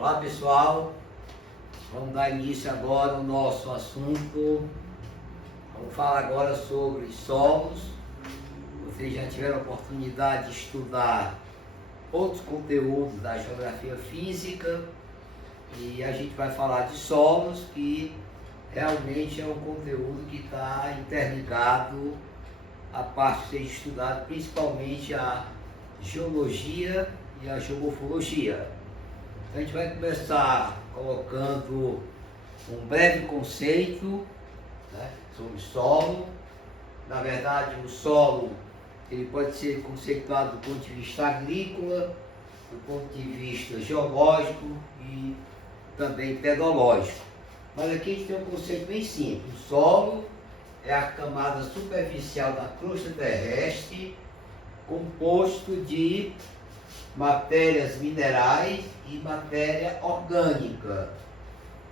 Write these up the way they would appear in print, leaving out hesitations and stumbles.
Olá pessoal, vamos dar início agora ao nosso assunto. Vamos falar agora sobre solos. Vocês já tiveram a oportunidade de estudar outros conteúdos da geografia física e a gente vai falar de solos, que realmente é um conteúdo que está interligado à parte de ser estudado, principalmente a geologia e a geomorfologia. Então a gente vai começar colocando um breve conceito, né, sobre solo. Na verdade, o solo ele pode ser conceituado do ponto de vista agrícola, do ponto de vista geológico e também pedológico. Mas aqui a gente tem um conceito bem simples. O solo é a camada superficial da crosta terrestre, composto de matérias minerais e matéria orgânica.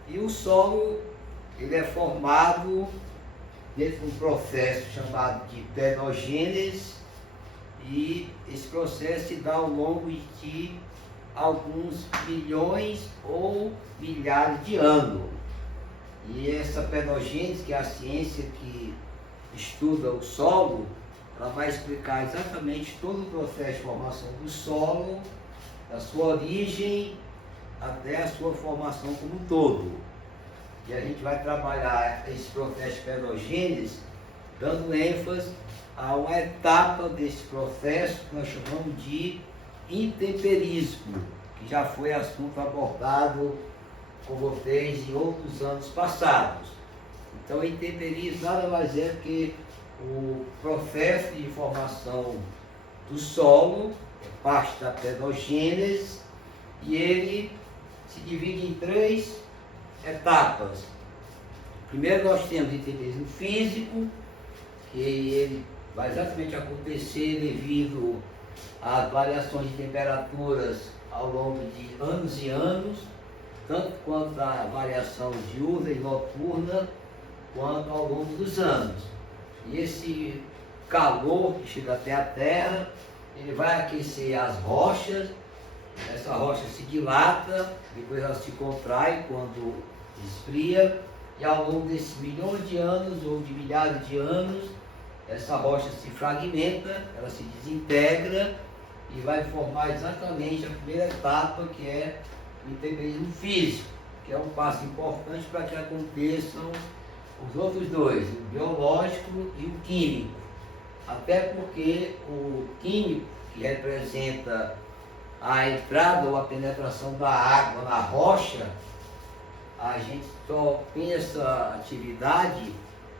E o solo ele é formado dentro de um processo chamado de penogênese, e esse processo se dá ao longo de alguns milhões ou milhares de anos. E essa penogênese, que é a ciência que estuda o solo, ela vai explicar exatamente todo o processo de formação do solo, da sua origem até a sua formação como um todo. E a gente vai trabalhar esse processo de penogênese dando ênfase a uma etapa desse processo que nós chamamos de intemperismo, que já foi assunto abordado com vocês em outros anos passados. Então, o intemperismo nada mais é que o processo de formação do solo, é parte da penogênese, e ele se divide em três etapas. Primeiro nós temos o intemperismo físico, que ele vai exatamente acontecer devido às variações de temperaturas ao longo de anos e anos, tanto quanto a variação diurna e noturna, quanto ao longo dos anos. E esse calor que chega até a Terra, ele vai aquecer as rochas, essa rocha se dilata, depois ela se contrai quando esfria, e ao longo desses milhões de anos ou de milhares de anos, essa rocha se fragmenta, ela se desintegra e vai formar exatamente a primeira etapa, que é o intemperismo físico, que é um passo importante para que aconteçam os outros dois, o biológico e o químico. Até porque o químico, que representa a entrada ou a penetração da água na rocha, a gente só tem essa atividade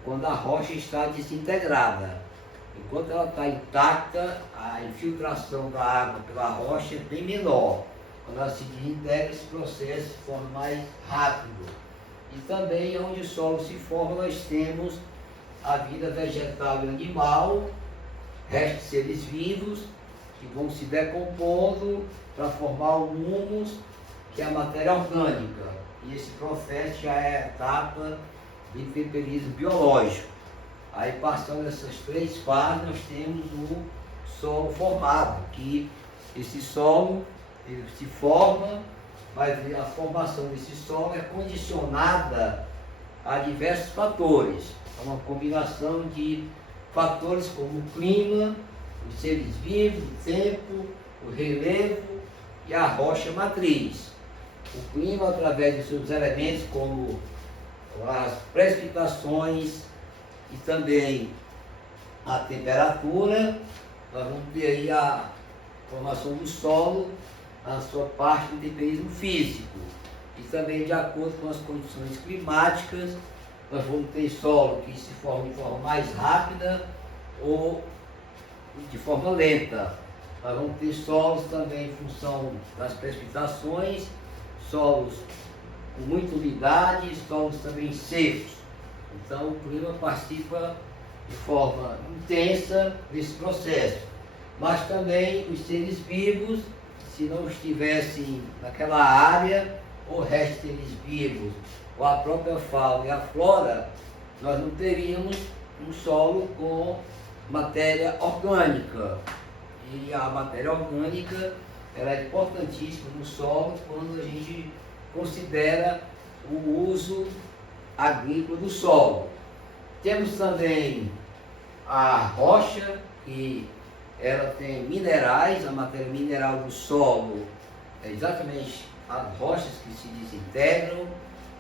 quando a rocha está desintegrada. Enquanto ela está intacta, a infiltração da água pela rocha é bem menor. Quando ela se desintegra, esse processo se forma mais rápido. E também onde o solo se forma, nós temos a vida vegetal e animal, restos de seres vivos, que vão se decompondo para formar o humus, que é a matéria orgânica. E esse processo já é a etapa de intemperismo biológico. Aí, passando essas três fases, nós temos o solo formado, que esse solo ele se forma, mas a formação desse solo é condicionada a diversos fatores. É uma combinação de fatores como o clima, os seres vivos, o tempo, o relevo e a rocha matriz. O clima, através de seus elementos como as precipitações e também a temperatura, nós vamos ter aí a formação do solo na sua parte do intemperismo físico. E também, de acordo com as condições climáticas, nós vamos ter solo que se forma de forma mais rápida ou de forma lenta. Nós vamos ter solos também em função das precipitações, solos com muita umidade, solos também secos. Então o clima participa de forma intensa desse processo. Mas também os seres vivos, se não estivessem naquela área, o resto de seres vivos, ou a própria fauna e a flora, nós não teríamos um solo com matéria orgânica. E a matéria orgânica ela é importantíssima no solo quando a gente considera o uso agrícola do solo. Temos também a rocha, que ela tem minerais, a matéria mineral do solo é exatamente as rochas que se desintegram,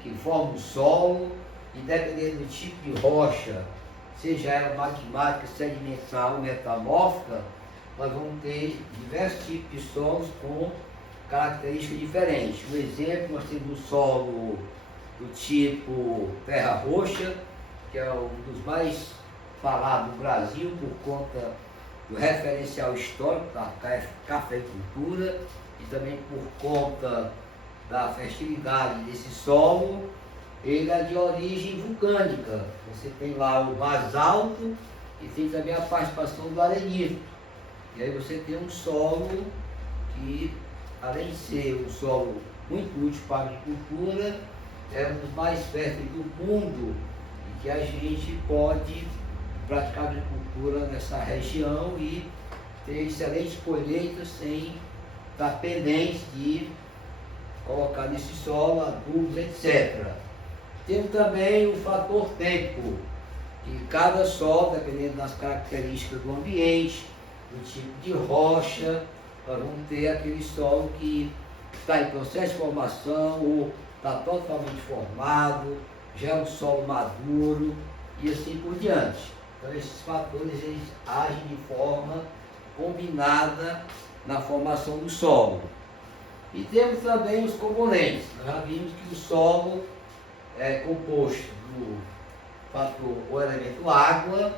que formam o solo, e dependendo do tipo de rocha, seja ela magmática, sedimentar ou metamórfica, nós vamos ter diversos tipos de solos com características diferentes. Um exemplo, nós temos o solo do tipo terra roxa, que é um dos mais falados no Brasil por conta do referencial histórico da cafeicultura e também por conta da fertilidade desse solo. Ele é de origem vulcânica. Você tem lá o basalto e tem também a participação do arenito. E aí você tem um solo que, além de ser um solo muito útil para a agricultura, é um dos mais férteis do mundo e que a gente pode praticar agricultura nessa região e ter excelentes colheitas sem estar pendente de colocar nesse solo adubos, etc. Temos também o fator tempo, que cada solo, dependendo das características do ambiente, do tipo de rocha, nós vamos ter aquele solo que está em processo de formação ou está totalmente formado, já é um solo maduro e assim por diante. Então esses fatores eles agem de forma combinada na formação do solo. E temos também os componentes. Nós já vimos que o solo é composto do fator, o elemento água,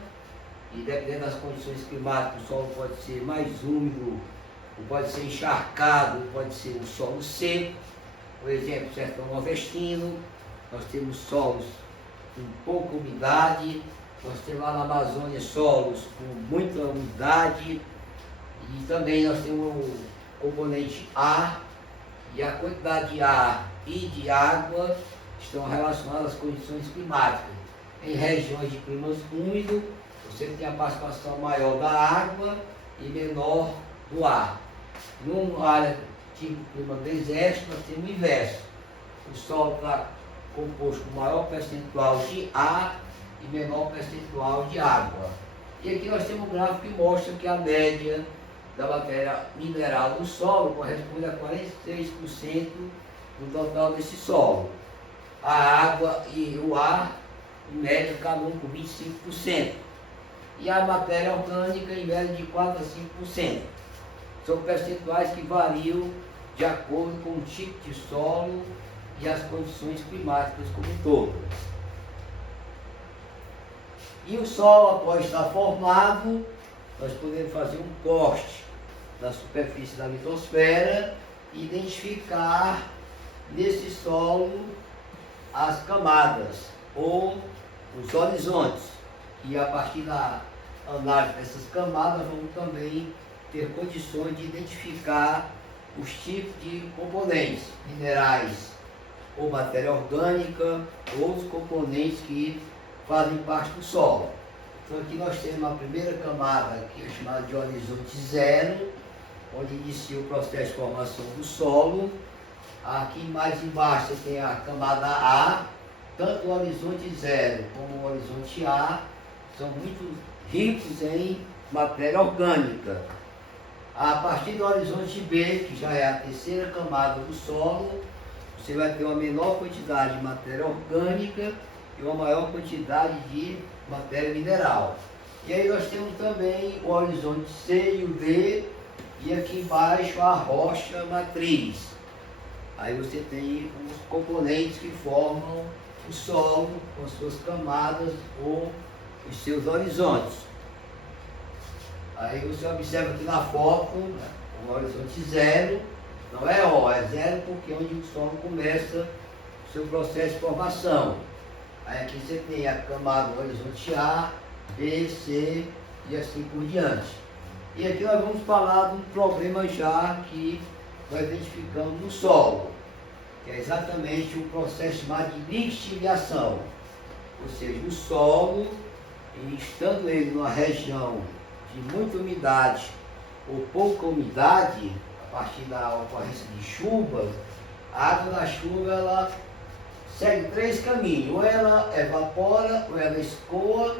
e dependendo das condições climáticas, o solo pode ser mais úmido, ou pode ser encharcado, ou pode ser um solo seco. Por exemplo, o sertão nordestino, nós temos solos com pouca umidade, nós temos lá na Amazônia solos com muita umidade, e também nós temos o componente ar, e a quantidade de ar e de água estão relacionadas às condições climáticas. Em regiões de climas úmidos, você tem a participação maior da água e menor do ar. Numa área tipo clima desértico, nós temos o inverso. O solo está composto com maior percentual de ar e menor percentual de água. E aqui nós temos um gráfico que mostra que a média da matéria mineral do solo corresponde a 46% do total desse solo. A água e o ar, em média, cada um com 25%. E a matéria orgânica, em média, de 4 a 5%. São percentuais que variam de acordo com o tipo de solo e as condições climáticas como um todo. E o solo, após estar formado, nós podemos fazer um corte na superfície da litosfera e identificar nesse solo as camadas ou os horizontes. E a partir da análise dessas camadas, vamos também ter condições de identificar os tipos de componentes, minerais ou matéria orgânica, ou os componentes que fazem parte do solo. Então aqui nós temos a primeira camada, que é chamada de horizonte zero, onde inicia o processo de formação do solo. Aqui mais embaixo você tem a camada A, tanto o horizonte zero como o horizonte A são muito ricos em matéria orgânica. A partir do horizonte B, que já é a terceira camada do solo, você vai ter uma menor quantidade de matéria orgânica e uma maior quantidade de matéria mineral. E aí nós temos também o horizonte C e o D, e aqui embaixo a rocha matriz. Aí você tem os componentes que formam o solo com as suas camadas ou os seus horizontes. Aí você observa aqui na foto, né, o horizonte zero, não é O, é zero porque é onde o solo começa o seu processo de formação. Aí aqui você tem a camada do horizonte A, B, C e assim por diante. E aqui nós vamos falar de um problema já que nós identificamos no solo, que é exatamente o processo chamado de lixiviação. Ou seja, o solo, estando ele numa região de muita umidade ou pouca umidade, partir da ocorrência de chuvas, a água da chuva ela segue três caminhos: ou ela evapora, ou ela escoa,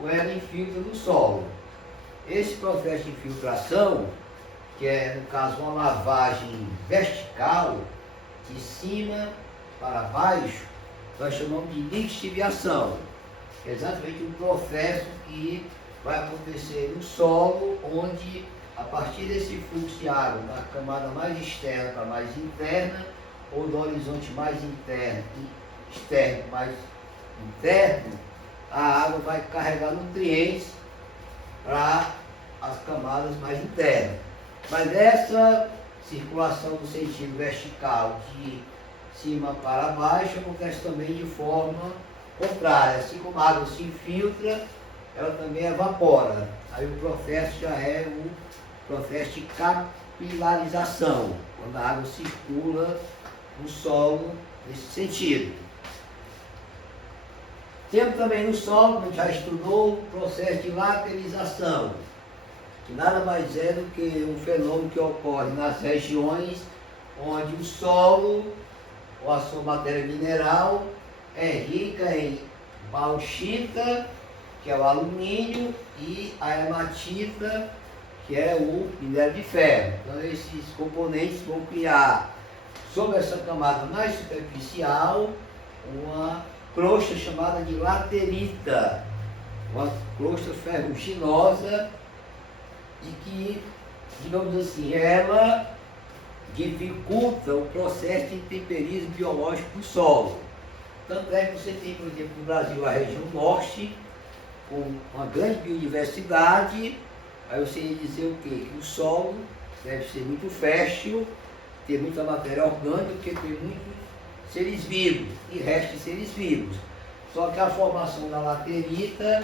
ou ela infiltra no solo. Esse processo de infiltração, que é no caso uma lavagem vertical, de cima para baixo, nós chamamos de lixiviação. É exatamente um processo que vai acontecer no solo, onde a partir desse fluxo de água, da camada mais externa para mais interna, ou do horizonte mais interno e externo mais interno, a água vai carregar nutrientes para as camadas mais internas. Mas essa circulação no sentido vertical de cima para baixo acontece também de forma contrária. Assim como a água se infiltra, ela também evapora. Aí o processo já é o processo de capilarização, quando a água circula no solo nesse sentido. Temos também no solo, como a gente já estudou, o processo de laterização, que nada mais é do que um fenômeno que ocorre nas regiões onde o solo, ou a sua matéria mineral, é rica em bauxita, que é o alumínio, e a hematita, que é o minério de ferro. Então esses componentes vão criar, sobre essa camada mais superficial, uma crosta chamada de laterita, uma crosta ferruginosa, e que, digamos assim, ela dificulta o processo de intemperismo biológico do solo. Tanto é que você tem, por exemplo, no Brasil, a região norte, com uma grande biodiversidade. Aí você ia dizer o quê? Que o solo deve ser muito fértil, ter muita matéria orgânica, porque tem muitos seres vivos e restos de seres vivos. Só que a formação da laterita,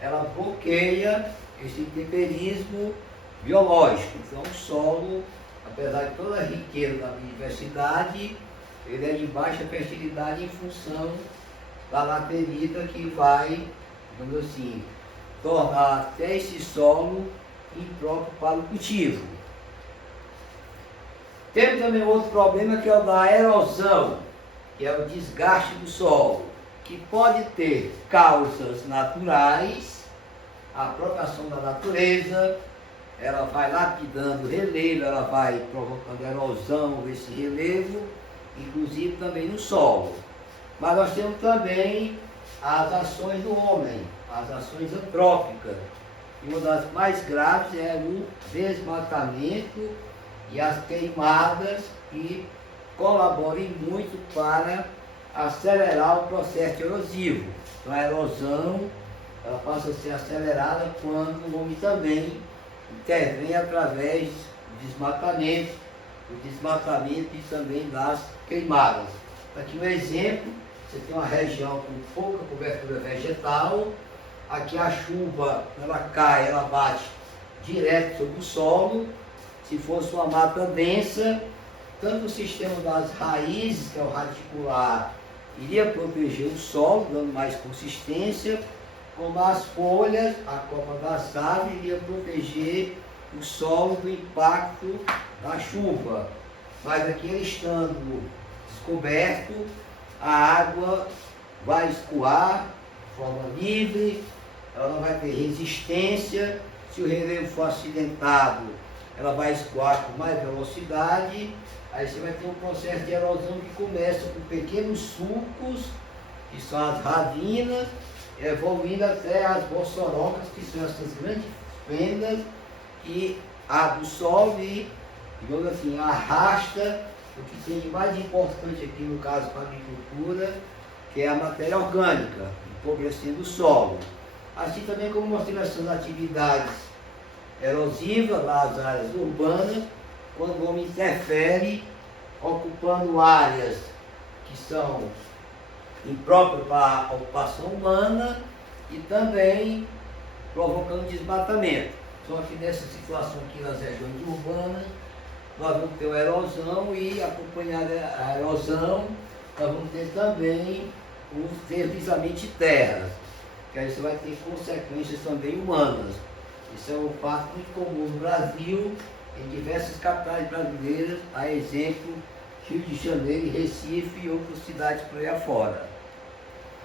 ela bloqueia esse intemperismo biológico. Então o solo, apesar de toda a riqueza da biodiversidade, ele é de baixa fertilidade em função da laterita, que vai, digamos assim, tornar até esse solo impróprio para o cultivo. Temos também outro problema, que é o da erosão, que é o desgaste do solo, que pode ter causas naturais, a própria ação da natureza, ela vai lapidando o relevo, ela vai provocando erosão desse relevo, inclusive também no solo. Mas nós temos também as ações do homem, as ações antrópicas. E uma das mais graves é o desmatamento e as queimadas, que colaboram muito para acelerar o processo erosivo. Então a erosão, ela passa a ser acelerada quando o homem também intervém através do desmatamento e também das queimadas. Aqui um exemplo: você tem uma região com pouca cobertura vegetal, aqui a chuva, quando ela cai, ela bate direto sobre o solo. Se fosse uma mata densa, tanto o sistema das raízes, que é o radicular, iria proteger o solo, dando mais consistência, como as folhas, a copa das árvores, iria proteger o solo do impacto da chuva. Mas aqui, ele estando descoberto, a água vai escoar de forma livre, ela não vai ter resistência. Se o relevo for acidentado, ela vai escoar com mais velocidade. Aí você vai ter um processo de erosão que começa com pequenos sulcos, que são as ravinas, evoluindo até as bossorocas, que são essas grandes fendas que abrem o solo e, digamos assim, arrasta o que tem de mais importante aqui no caso para a agricultura, que é a matéria orgânica, empobrecendo o solo. Assim também como nós temos essas atividades erosivas nas áreas urbanas, quando o homem interfere, ocupando áreas que são impróprias para a ocupação humana e também provocando desmatamento. Só que nessa situação aqui nas regiões urbanas, nós vamos ter a erosão, e acompanhada a erosão, nós vamos ter também o deslizamento de terras, que aí você vai ter consequências também humanas. Isso é um fato muito comum no Brasil em diversas capitais brasileiras, a exemplo Rio de Janeiro e Recife e outras cidades por aí afora.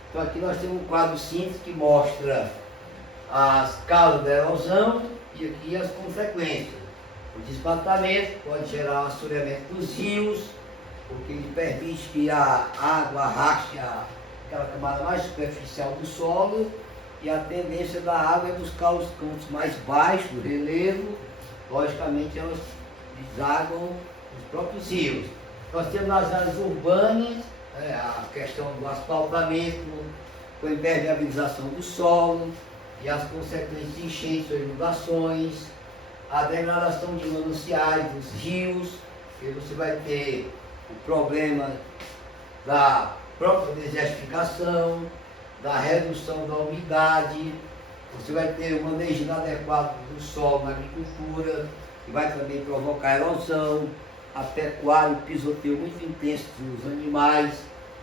Então aqui nós temos um quadro simples que mostra as causas da erosão e aqui as consequências. O desmatamento pode gerar o assoreamento dos rios, porque ele permite que a água arraste aquela camada mais superficial do solo, e a tendência da água é buscar os cantos mais baixos do relevo. Logicamente elas desaguam nos próprios rios. Nós temos nas áreas urbanas a questão do asfaltamento, com a impermeabilização do solo e as consequências de enchentes ou inundações, a degradação de mananciais dos rios, que você vai ter o problema da própria desertificação, da redução da umidade, você vai ter o manejo inadequado do solo na agricultura, que vai também provocar erosão, a pecuária, o pisoteio muito intenso dos animais.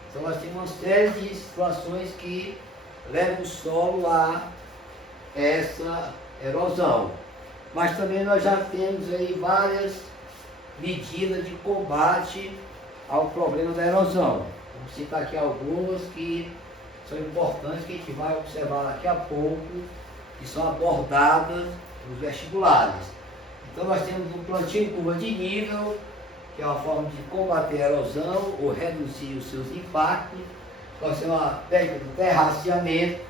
Então nós temos uma série de situações que levam o solo a essa erosão. Mas também nós já temos aí várias medidas de combate ao problema da erosão. Vamos citar aqui algumas que são importantes, que a gente vai observar daqui a pouco, que são abordadas nos vestibulares. Então nós temos o plantio em curva de nível, que é uma forma de combater a erosão ou reduzir os seus impactos. Nós temos a técnica do terraceamento,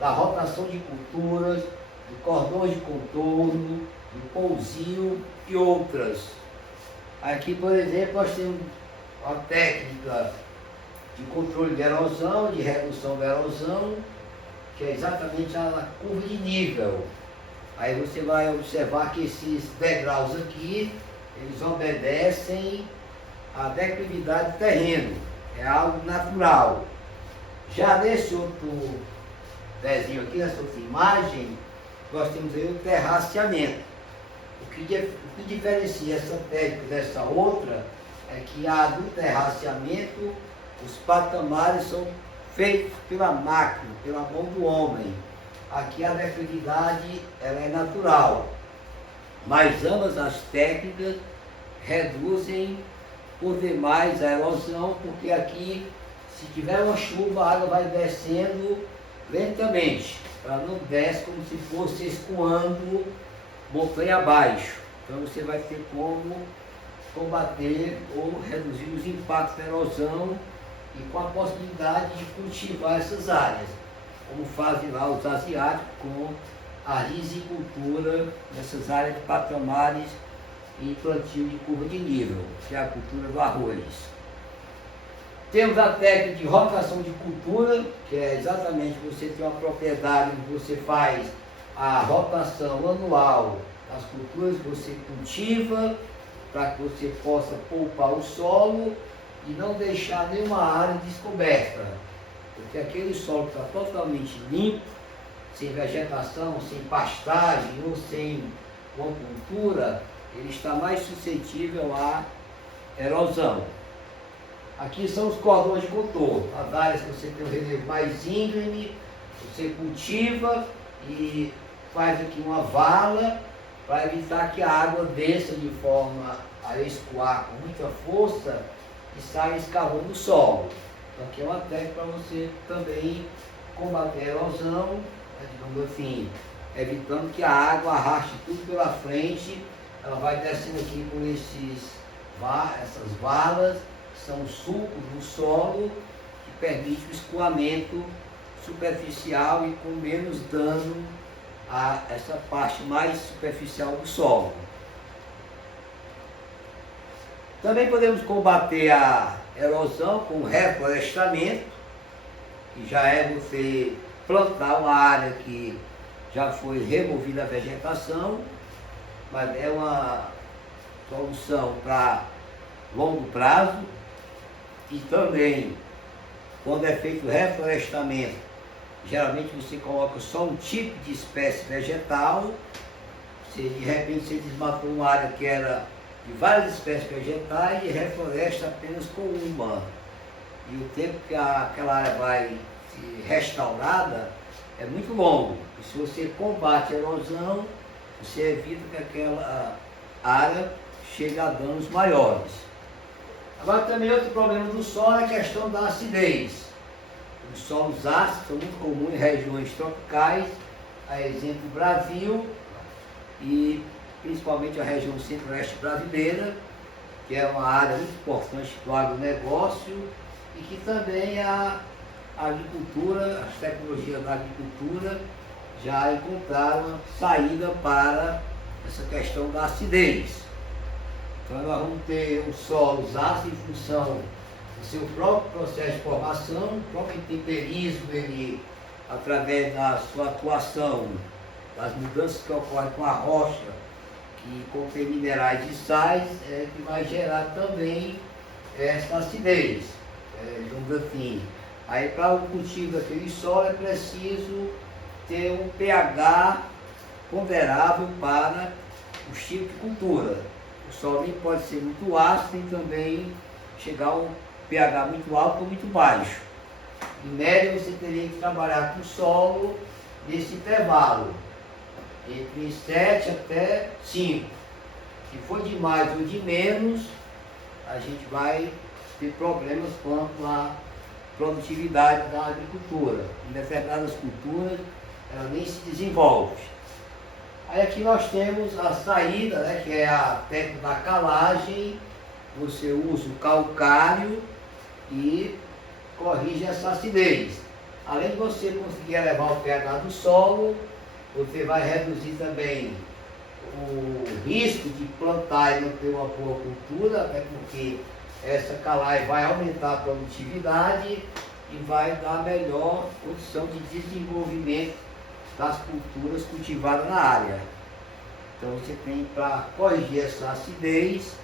da rotação de culturas, do cordões de contorno, do pousio e outras. Aqui, por exemplo, nós temos a técnica de controle de erosão, de redução da erosão, que é exatamente a curva de nível. Aí você vai observar que esses degraus aqui, eles obedecem à declividade do terreno, é algo natural. Já nesse outro desenho aqui, nessa outra imagem, nós temos aí o terraceamento. O que diferencia essa técnica dessa outra é que a do terraceamento, os patamares são feitos pela máquina, pela mão do homem. Aqui a declividade ela é natural, mas ambas as técnicas reduzem por demais a erosão, porque aqui, se tiver uma chuva, a água vai descendo lentamente, ela não desce como se fosse escoando montanha abaixo. Então você vai ter como combater ou reduzir os impactos da erosão e com a possibilidade de cultivar essas áreas, como fazem lá os asiáticos com a risicultura nessas áreas de patamares e plantio de curva de nível, que é a cultura do arroz. Temos a técnica de rotação de cultura, que é exatamente você tem uma propriedade onde você faz a rotação anual das culturas que você cultiva, para que você possa poupar o solo e não deixar nenhuma área descoberta. Porque aquele solo está totalmente limpo, sem vegetação, sem pastagem ou sem uma cultura, ele está mais suscetível à erosão. Aqui são os cordões de contorno, as áreas que você tem um relevo mais íngreme, você cultiva e faz aqui uma vala para evitar que a água desça de forma a escoar com muita força e saia escavando o solo. Então aqui é uma técnica para você também combater a erosão, digamos assim, evitando que a água arraste tudo pela frente. Ela vai descendo aqui por essas valas, que são sulcos no solo, que permite o escoamento superficial e com menos dano a essa parte mais superficial do solo. Também podemos combater a erosão com reflorestamento, que já é você plantar uma área que já foi removida a vegetação, mas é uma solução para longo prazo. E também, quando é feito reflorestamento, geralmente você coloca só um tipo de espécie vegetal. Se de repente você desmatou uma área que era de várias espécies vegetais e refloresta apenas com uma. E o tempo que aquela área vai ser restaurada é muito longo. E se você combate a erosão, você evita que área chega a danos maiores. Agora também outro problema do solo é a questão da acidez. Os solos ácidos são muito comuns em regiões tropicais, a exemplo do Brasil e principalmente a região centro-oeste brasileira, que é uma área muito importante do agronegócio e que também a agricultura, as tecnologias da agricultura já encontraram saída para essa questão da acidez. Então nós vamos ter os solos ácidos em função do seu próprio processo de formação, o próprio intemperismo, ele, através da sua atuação, das mudanças que ocorrem com a rocha, que contém minerais e sais, que vai gerar também essa acidez. Digamos assim, aí para o cultivo daquele solo é preciso ter um pH ponderável para os tipos de cultura. O solo nem pode ser muito ácido, nem também chegar a um pH muito alto ou muito baixo. Em média, você teria que trabalhar com o solo nesse intervalo, entre 7 até 5. Se for de mais ou de menos, a gente vai ter problemas quanto à produtividade da agricultura. Em determinadas culturas, ela nem se desenvolve. Aí aqui nós temos a saída, né, que é a técnica da calagem. Você usa o calcário e corrige essa acidez. Além de você conseguir elevar o pH do solo, você vai reduzir também o risco de plantar e não ter uma boa cultura, até porque essa calagem vai aumentar a produtividade e vai dar melhor condição de desenvolvimento das culturas cultivadas na área. Então você tem, para corrigir essa acidez,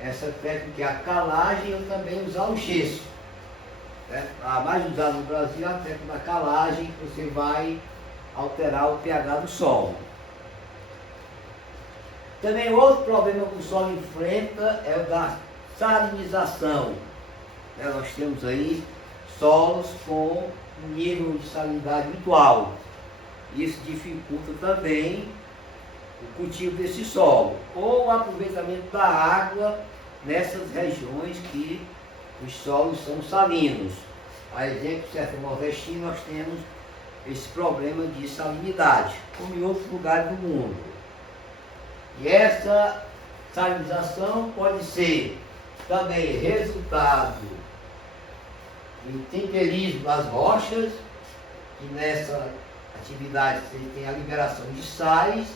essa técnica é a calagem ou também usar o gesso. A mais usada no Brasil é a técnica da calagem, que você vai alterar o pH do solo. Também outro problema que o solo enfrenta é o da salinização. Nós temos aí solos com um nível de salinidade muito alto. Isso dificulta também o cultivo desse solo, ou o aproveitamento da água nessas regiões que os solos são salinos. A exemplo do sertão nordestino, nós temos esse problema de salinidade, como em outros lugares do mundo. E essa salinização pode ser também resultado do temperismo das rochas, que nessa atividade você tem a liberação de sais,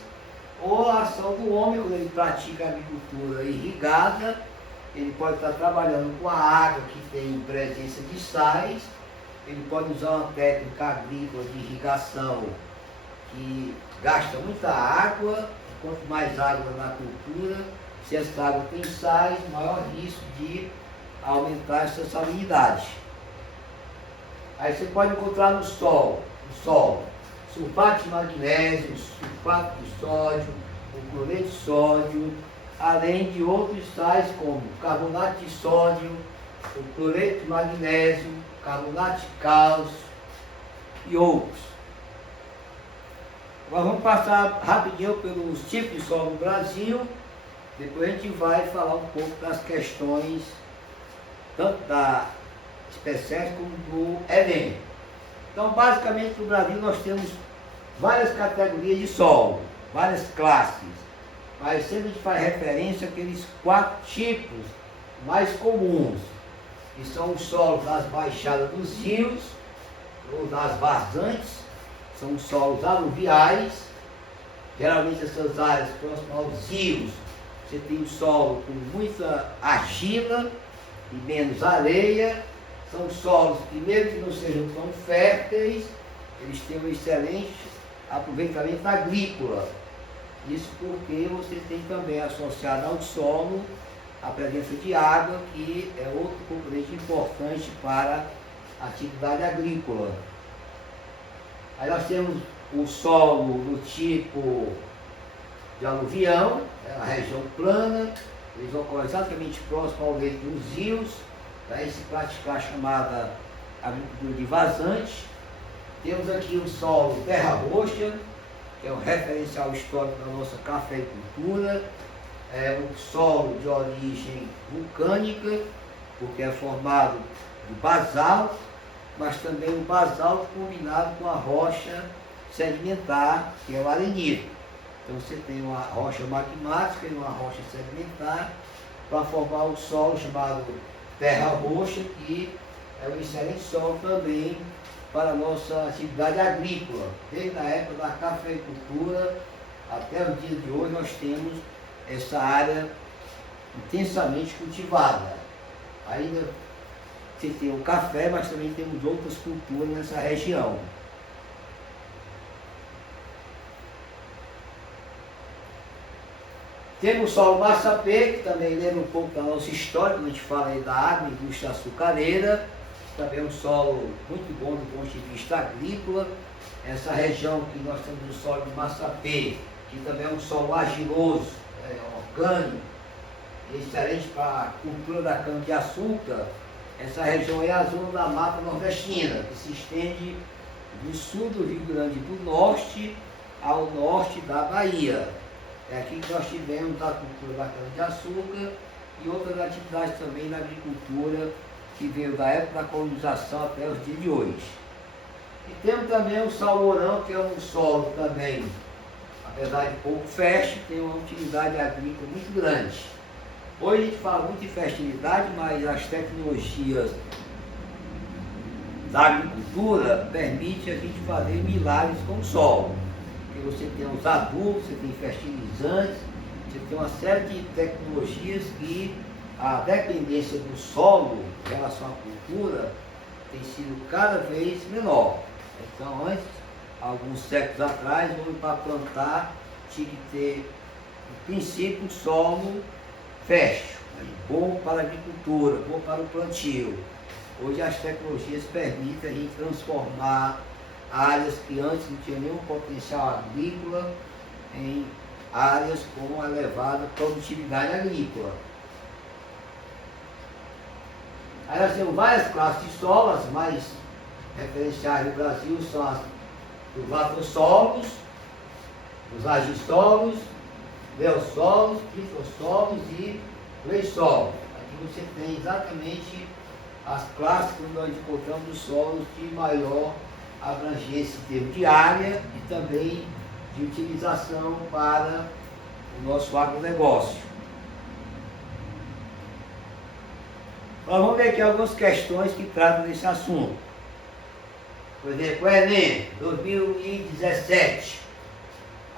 ou a ação do homem, quando ele pratica a agricultura irrigada, ele pode estar trabalhando com a água que tem presença de sais, ele pode usar uma técnica agrícola de irrigação que gasta muita água, quanto mais água na cultura, se essa água tem sais, maior risco de aumentar essa salinidade. Aí você pode encontrar no solo sulfato de magnésio, sulfato de sódio, o cloreto de sódio, além de outros sais como carbonato de sódio, o cloreto de magnésio, carbonato de cálcio e outros. Agora vamos passar rapidinho pelos tipos de solo no Brasil, depois a gente vai falar um pouco das questões tanto da espécie como do Enem. Então, basicamente, no Brasil nós temos várias categorias de solo, várias classes, mas sempre a gente faz referência àqueles 4 tipos mais comuns, que são os solos das baixadas dos rios, ou das vazantes, são os solos aluviais. Geralmente essas áreas próximas aos rios, você tem um solo com muita argila e menos areia. São solos que, mesmo que não sejam tão férteis, eles têm um excelente aproveitamento agrícola. Isso porque você tem também associado ao solo a presença de água, que é outro componente importante para a atividade agrícola. Aí nós temos o solo do tipo de aluvião, a região plana, eles ocorrem exatamente próximo ao leito dos rios, daí se praticar a chamada agricultura de vazante. Temos aqui o solo terra roxa, que é um referencial histórico da nossa cafeicultura. é um solo de origem vulcânica, porque é formado de basalto, mas também o basalto combinado com a rocha sedimentar, que é o arenito. Então você tem uma rocha magmática e uma rocha sedimentar para formar o solo chamado terra roxa, que é um excelente solo também para a nossa atividade agrícola. Desde a época da cafeicultura até os dias de hoje nós temos essa área intensamente cultivada. Ainda você tem o café, mas também temos outras culturas nessa região. Temos o solo massapê, que também lembra um pouco da nossa história, quando a gente fala aí da agroindústria açucareira. Também é um solo muito bom do ponto de vista agrícola. Essa região que nós temos o solo de massapê, que também é um solo argiloso, orgânico, excelente para a cultura da cana-de-açúcar. Essa região é a zona da Mata Nordestina, que se estende do sul do Rio Grande do Norte ao norte da Bahia. É aqui que nós tivemos a cultura da cana-de-açúcar e outras atividades também na agricultura, que veio da época da colonização até os dias de hoje. E temos também o salmourão, que é um solo também, apesar de pouco fértil, tem uma utilidade agrícola muito grande. Hoje a gente fala muito de fertilidade, mas as tecnologias da agricultura permitem a gente fazer milagres com o solo. Porque você tem os adubos, você tem fertilizantes, você tem uma série de tecnologias que a dependência do solo em relação à cultura tem sido cada vez menor. Então, antes, alguns séculos atrás, para plantar, tinha que ter, no princípio, um solo fértil, bom para a agricultura, bom para o plantio. Hoje as tecnologias permitem a gente transformar áreas que antes não tinham nenhum potencial agrícola em áreas com uma elevada produtividade agrícola. Aí nós temos várias classes de solo, as mais referenciais no Brasil são os latossolos, os agissolos, leossolos, pistossolos e leissolos. Aqui você tem exatamente as classes que nós encontramos os solos de maior abrangência em termos de área e também de utilização para o nosso agronegócio. Nós vamos ver aqui algumas questões que tratam desse assunto. Por exemplo, o Enem 2017.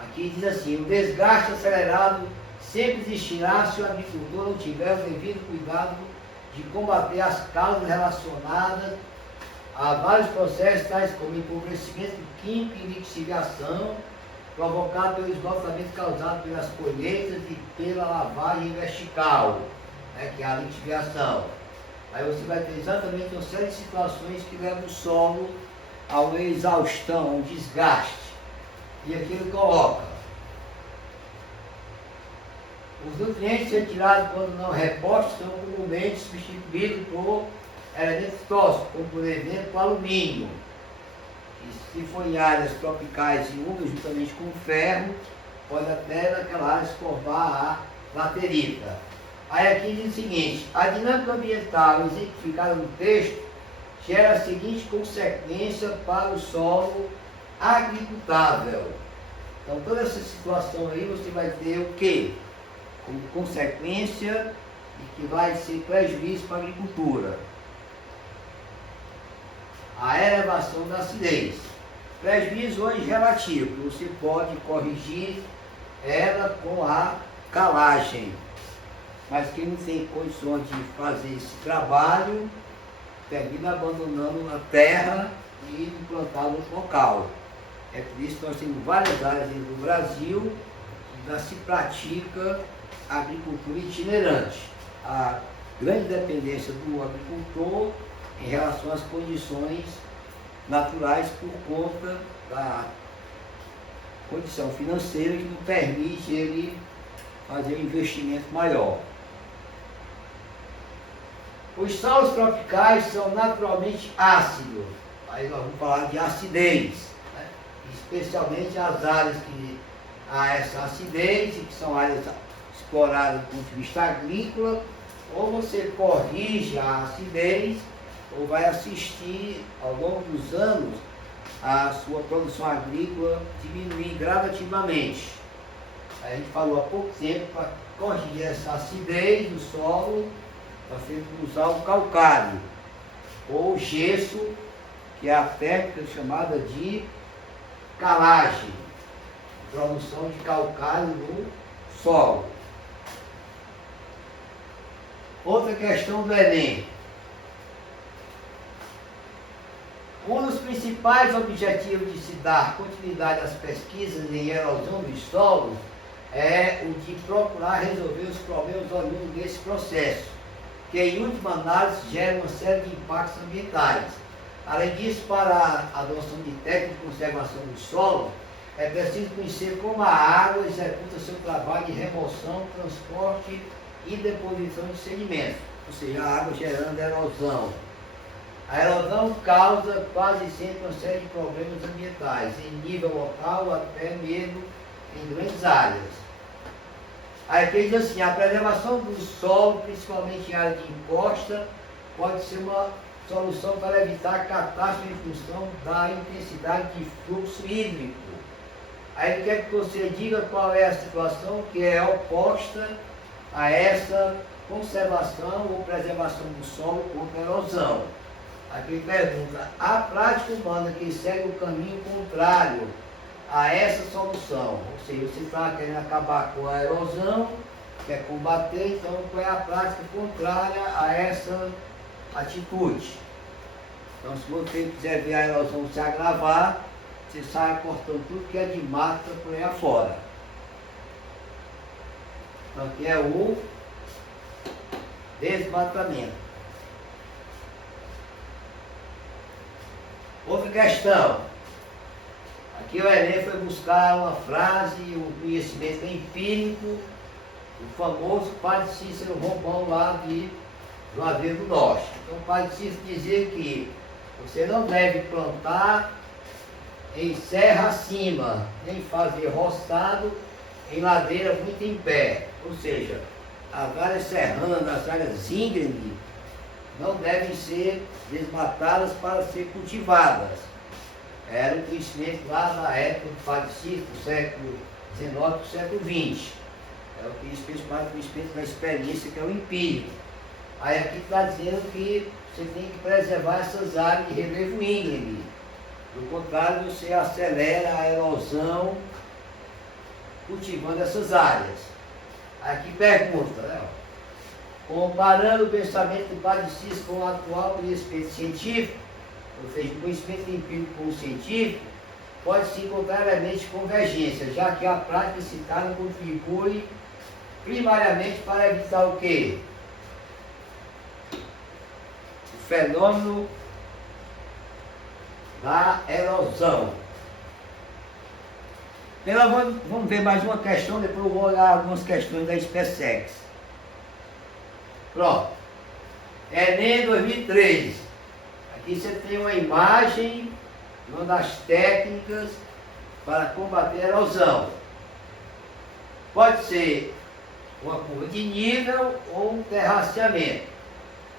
Aqui diz assim: o desgaste acelerado sempre existirá se o agricultor não tiver o devido cuidado de combater as causas relacionadas a vários processos, tais como empobrecimento químico e lixiviação, provocado pelo esgotamento causado pelas colheitas e pela lavagem vertical, que é a lixiviação. Aí você vai ter exatamente uma série de situações que levam o solo a uma exaustão, a um desgaste. E aqui ele coloca: os nutrientes retirados quando não repostos são comumente substituídos por elementos tóxicos, como por exemplo o alumínio. E se for em áreas tropicais e úmidas, juntamente com o ferro, pode até naquela área escovar a laterita. Aí aqui diz o seguinte: a dinâmica ambiental exemplificada no texto gera a seguinte consequência para o solo agricultável. Então toda essa situação aí você vai ter o quê? Como consequência e que vai ser prejuízo para a agricultura. A elevação da acidez. Prejuízo hoje relativo, você pode corrigir ela com a calagem. Mas quem não tem condições de fazer esse trabalho, termina abandonando a terra e implantar no outro local. É por isso que nós temos várias áreas dentro do Brasil que já se pratica agricultura itinerante. A grande dependência do agricultor em relação às condições naturais por conta da condição financeira que não permite ele fazer um investimento maior. Os solos tropicais são naturalmente ácidos. Aí nós vamos falar de acidez, né? Especialmente as áreas que há essa acidez, que são áreas explorada do ponto de vista agrícola, ou você corrige a acidez, ou vai assistir ao longo dos anos a sua produção agrícola diminuir gradativamente. A gente falou há pouco tempo para corrigir essa acidez do solo, você usar o calcário, ou o gesso, que é a técnica chamada de calagem, produção de calcário no solo. Outra questão do Enem. Um dos principais objetivos de se dar continuidade às pesquisas em erosão dos solos é o de procurar resolver os problemas oriundos desse processo, que em última análise gera uma série de impactos ambientais. Além disso, para a adoção de técnicas de conservação do solo, é preciso conhecer como a água executa seu trabalho de remoção, transporte e deposição de sedimentos, ou seja, a água gerando erosão. A erosão causa quase sempre uma série de problemas ambientais, em nível local até mesmo em grandes áreas. Aí diz assim, a preservação do solo, principalmente em área de encosta, pode ser uma solução para evitar catástrofe em função da intensidade de fluxo hídrico. Aí ele quer que você diga qual é a situação que é oposta a essa conservação ou preservação do solo contra a erosão. Aqui ele pergunta, a prática humana que segue o caminho contrário a essa solução, ou seja, você está querendo acabar com a erosão, quer combater, então qual é a prática contrária a essa atitude? Então, se você quiser ver a erosão se agravar, você sai cortando tudo que é de mata por aí afora. Então, aqui é o desmatamento. Outra questão. Aqui o Enem foi buscar uma frase, um conhecimento empírico, o famoso Padre Cícero Rombão lá de Juazeiro do Norte. Então o Padre Cícero dizia que você não deve plantar em serra acima, nem fazer roçado em ladeira muito em pé. Ou seja, as áreas serranas, as áreas íngremes, não devem ser desmatadas para ser cultivadas. Era um conhecimento lá na época do Padre Cícero, do século XIX do século XX. É o conhecimento da experiência, que é o empírico. Aí aqui está dizendo que você tem que preservar essas áreas de relevo íngreme. Do contrário, você acelera a erosão cultivando essas áreas. Aqui pergunta, né? Comparando o pensamento do Padre Cícero com o atual conhecimento científico, ou seja, o conhecimento empírico com o científico, pode-se encontrar elementos de convergência, já que a prática citada contribui primariamente para evitar o quê? O fenômeno da erosão. Então, vamos ver mais uma questão, depois eu vou olhar algumas questões da SpaceX. Pronto. Enem 2003. Aqui você tem uma imagem de uma das técnicas para combater a erosão. Pode ser uma curva de nível ou um terraceamento.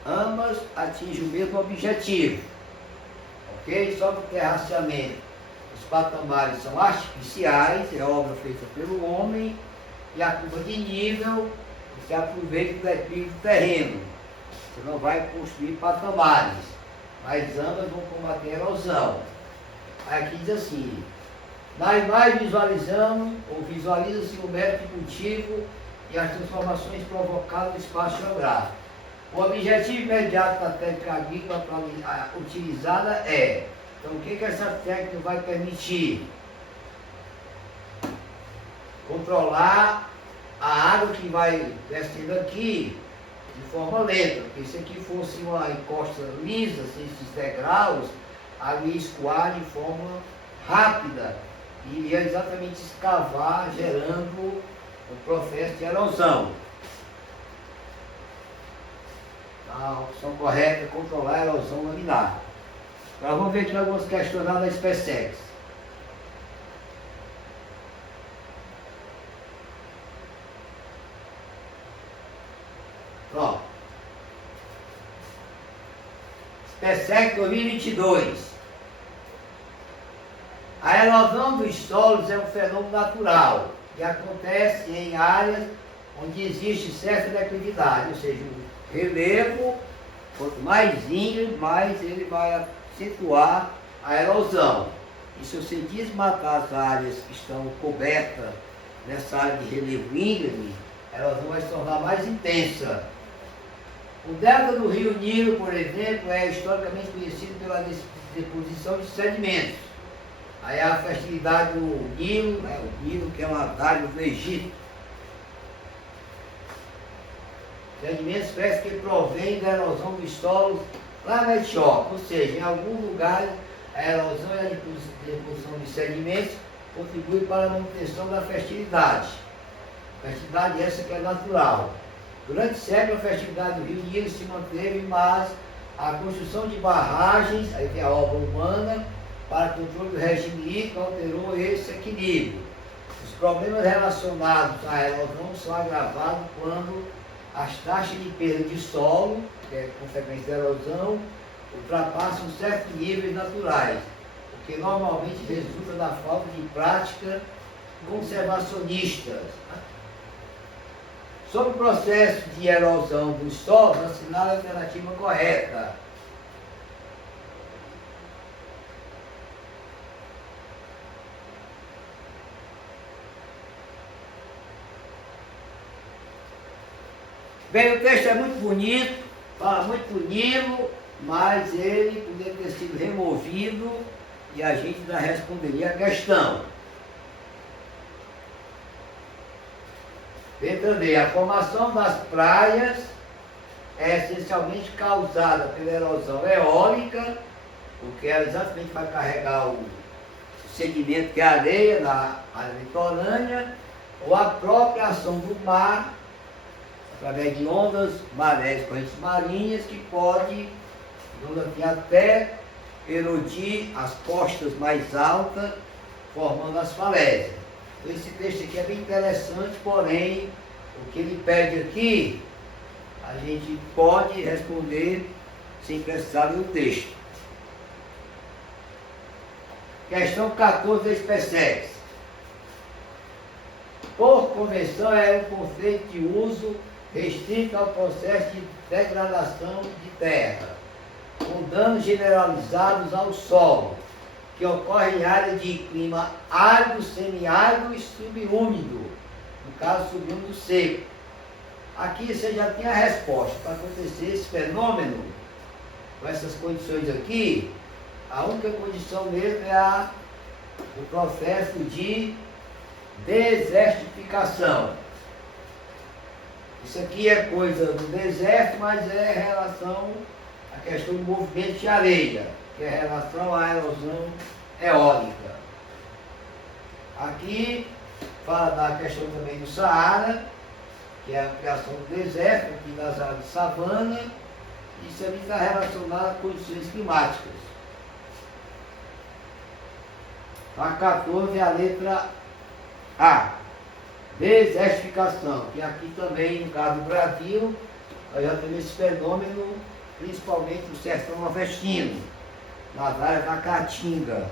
Ambas atingem o mesmo objetivo. Ok? Só que o terraceamento, os patamares são artificiais, é obra feita pelo homem, e a curva de nível, você aproveita o declive do terreno. Você não vai construir patamares, mas ambas vão combater a erosão. Aqui diz assim, na imagem visualizamos, ou visualiza-se o método de cultivo e as transformações provocadas no espaço geográfico. O objetivo imediato da técnica agrícola utilizada é, então o que essa técnica vai permitir? Controlar a água que vai descendo aqui de forma lenta, porque se aqui fosse uma encosta lisa, sem esses degraus, a água ia escoar de forma rápida e ia exatamente escavar, gerando o processo de erosão. A opção correta é controlar a erosão laminar. Agora vamos ver aqui algumas questões lá da SpaceX. PSEC 2022. A erosão dos solos é um fenômeno natural que acontece em áreas onde existe certa declividade, ou seja, o relevo, quanto mais íngreme, mais ele vai acentuar a erosão. E se você desmatar as áreas que estão cobertas nessa área de relevo íngreme, a erosão vai se tornar mais intensa. O delta do rio Nilo, por exemplo, é historicamente conhecido pela deposição de sedimentos. Aí a fertilidade do Nilo, o Nilo que é uma dádiva do Egito. Sedimentos férteis que provém da erosão dos solos lá na Etiópia, ou seja, em alguns lugares a erosão e a deposição de sedimentos contribui para a manutenção da fertilidade. Fertilidade essa que é natural. Durante séculos a fertilidade do rio Nilo se manteve, mas a construção de barragens, aí tem a obra humana, para controle do regime hídrico alterou esse equilíbrio. Os problemas relacionados à erosão são agravados quando as taxas de perda de solo, que é consequência da erosão, ultrapassam certos níveis naturais, o que normalmente resulta da falta de práticas conservacionistas. Sobre o processo de erosão dos solos, assinale a alternativa correta. Bem, o texto é muito bonito, fala muito do Nilo, mas ele poderia ter sido removido e a gente ainda responderia a questão. Entender, a formação das praias é essencialmente causada pela erosão eólica, porque ela exatamente vai carregar o sedimento que é a areia na área litorânea, ou a própria ação do mar, através de ondas, marés, correntes marinhas, que pode, até erodir as costas mais altas, formando as falésias. Então, esse texto aqui é bem interessante, porém, o que ele pede aqui, a gente pode responder sem precisar do texto. Questão 14 da SPSEC. Por convenção, é um conceito de uso restrito ao processo de degradação de terra, com danos generalizados ao solo, que ocorre em áreas de clima árido, semiárido e subúmido, no caso subúmido seco. Aqui você já tem a resposta. Para acontecer esse fenômeno, com essas condições aqui, a única condição mesmo é o processo de desertificação. Isso aqui é coisa do deserto, mas é em relação à questão do movimento de areia, que é em relação à erosão eólica. Aqui fala da questão também do Saara, que é a criação do deserto, aqui das áreas de savana. Isso ali está relacionado a condições climáticas. A 14 é a letra A. Desertificação, que aqui também, no caso do Brasil, nós já temos esse fenômeno, principalmente no sertão nordestino, nas áreas da Caatinga.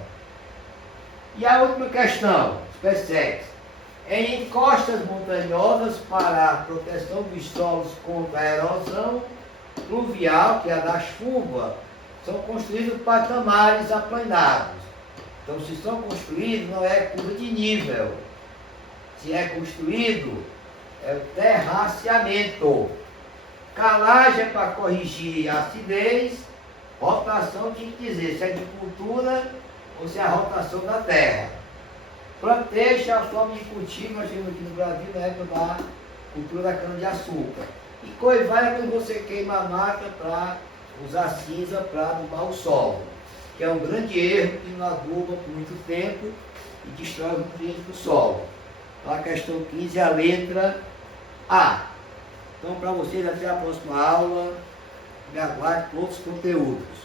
E a última questão, SPSEC. Em encostas montanhosas, para a proteção dos solos contra a erosão pluvial, que é a da chuva, são construídos patamares aplanados. Então, se são construídos, não é curva de nível. Se é construído, é o terraceamento. Calagem é para corrigir a acidez, rotação tinha que dizer se é de cultura ou se é a rotação da terra. Planteja a forma de cultivo, nós temos aqui no Brasil na época da cultura da cana-de-açúcar. E coivar é quando você queima a mata para usar cinza para adubar o solo, que é um grande erro que não aduba por muito tempo e destrói os nutrientes do solo. Então, a questão 15 é a letra A. Então, para vocês, até a próxima aula. Me aguarde com outros conteúdos.